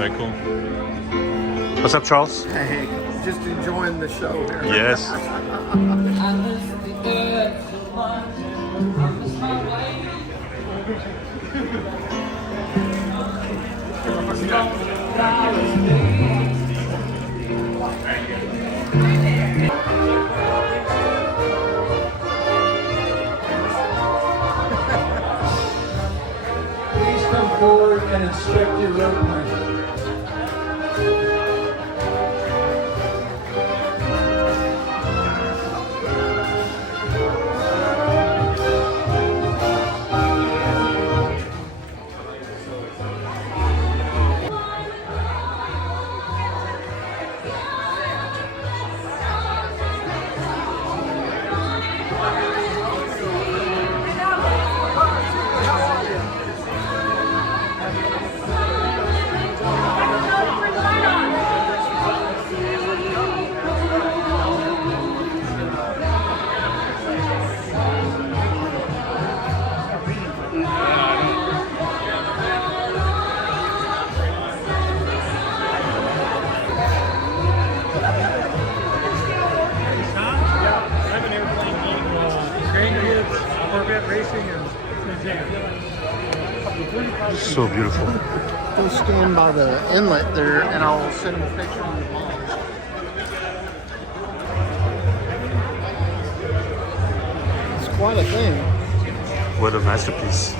Very cool. What's up, Charles? Hey, just enjoying the show here. Yes. Please come forward and inspect your roadway. So beautiful. Go stand by the inlet there, and I'll send him a picture of your mom. It's quite a thing. What a masterpiece.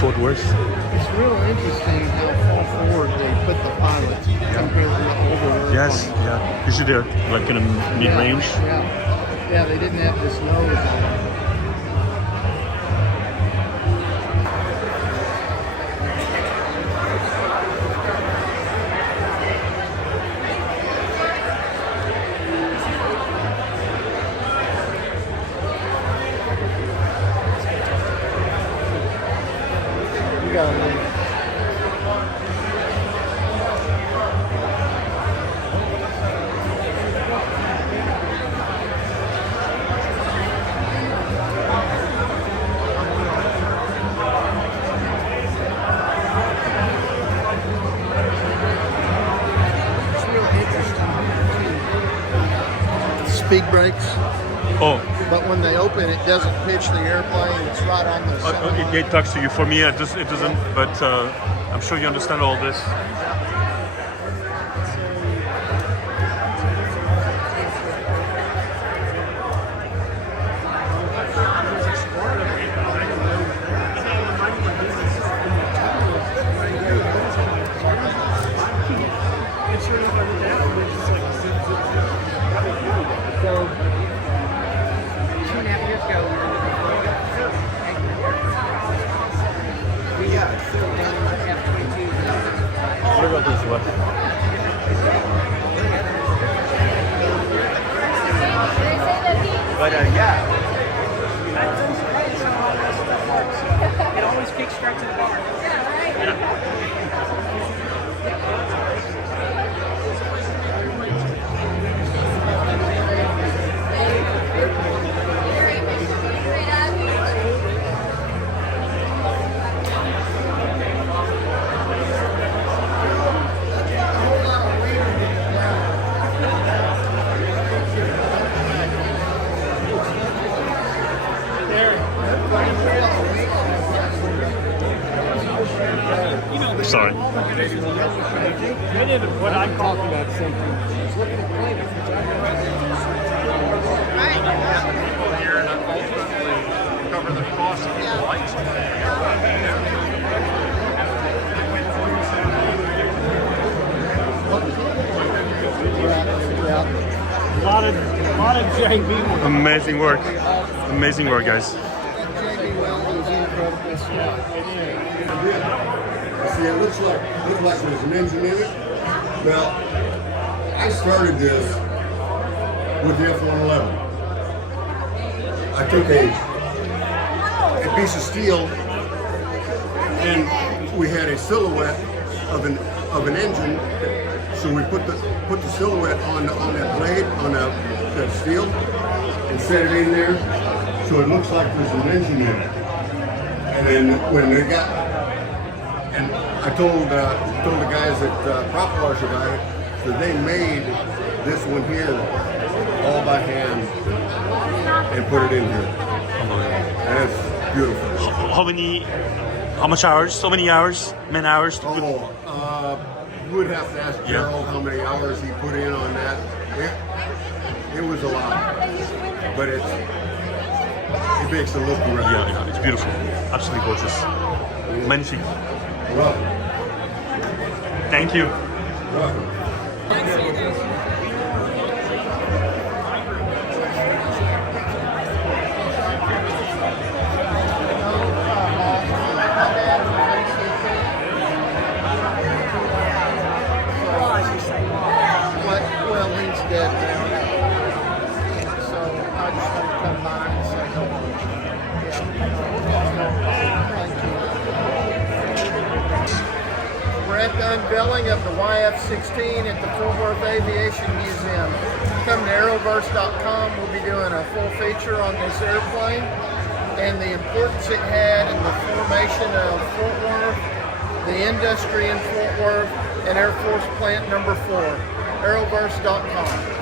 Fort Worth. It's real interesting how far forward they put the pilots compared to the older. Yes, yeah. Usually they're like in a mid-range. Yeah, they didn't have this nose on them. You got it. Speed brakes. Oh, But when they open, it doesn't pitch the airplane. It's right on the center. it talks to you. For me, it doesn't. But I'm sure you understand all this. What about this one? But yeah. It always kicks straight to the bar. Sorry. What I'm talking about something. Cover the cost of the lights. A lot of JB work. Amazing work. Amazing work, guys. See, it looks like there's an engine in it. Well, I started this with the F-111. I took a a piece of steel, and we had a silhouette of an engine. So we put the silhouette on that blade on that steel and set it in there, so it looks like there's an engine in it. And then when they got, and I told the guys at Prop Washer about it, so they made this one here all by hand and put it in here. And it's beautiful. How much hours? So many hours? Man hours? To put... You would have to ask Gerald how many hours he put in on that. It was a lot, but it makes it look great. Yeah, it's beautiful. Absolutely gorgeous. Magnifique. Welcome. Thank you. Welcome. Well, he's dead now. So I just want to come by and say hello. We're at the unveiling of the YF-16 at the Fort Worth Aviation Museum. Come to Aeroverse.com. We'll be doing a full feature on this airplane and the importance it had in the formation of Fort Worth, the industry in Fort Worth, and Air Force Plant Number 4. Aeroverse.com.